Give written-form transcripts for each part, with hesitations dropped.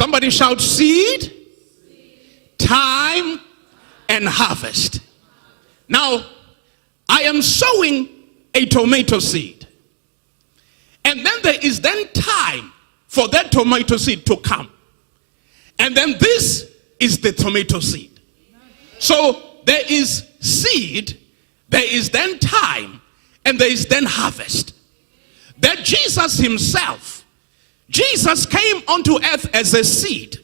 Somebody shout seed, time, and harvest. Now, I am sowing a tomato seed. And then there is then time for that tomato seed to come. And then this is the tomato seed. So there is seed, there is then time, and there is then harvest. That Jesus himself, Jesus came onto earth as a seed.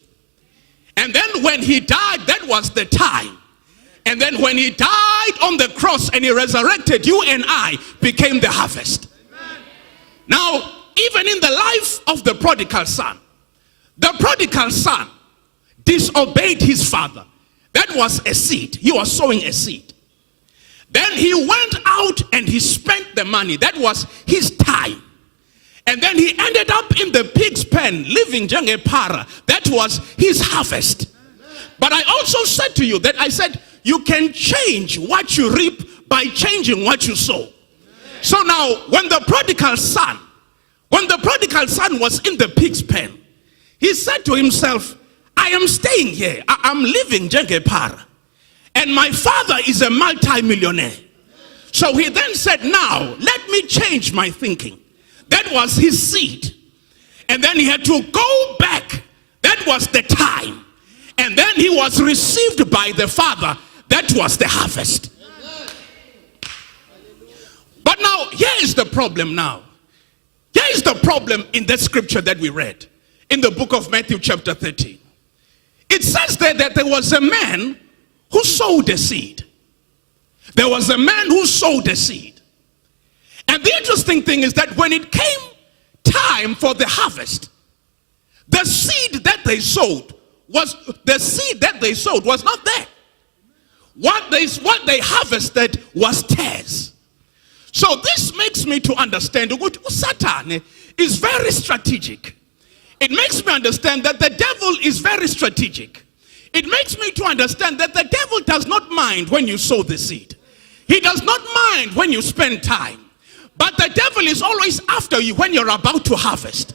And then when he died, that was the time. And then when he died on the cross and he resurrected, you and I became the harvest. Now, even in the life of the prodigal son disobeyed his father. That was a seed. He was sowing a seed. Then he went out and he spent the money. That was his time. And then he ended up in the pig's pen, living jenge para. That was his harvest. But I also said to you that I said, you can change what you reap by changing what you sow. So now, when the prodigal son was in the pig's pen, he said to himself, I am staying here. I'm living jenge para. And my father is a multi-millionaire. So he then said, now, let me change my thinking. That was his seed. And then he had to go back. That was the time. And then he was received by the father. That was the harvest. But now, here is the problem now. Here is the problem in that scripture that we read. In the book of Matthew chapter 13. It says there that there was a man who sowed a seed. There was a man who sowed a seed. And the interesting thing is that when it came time for the harvest, the seed that they sowed was not there. What they harvested was tares. So this makes me to understand that Satan is very strategic. It makes me understand that the devil is very strategic. It makes me to understand that the devil does not mind when you sow the seed. He does not mind when you spend time. But the devil is always after you when you're about to harvest.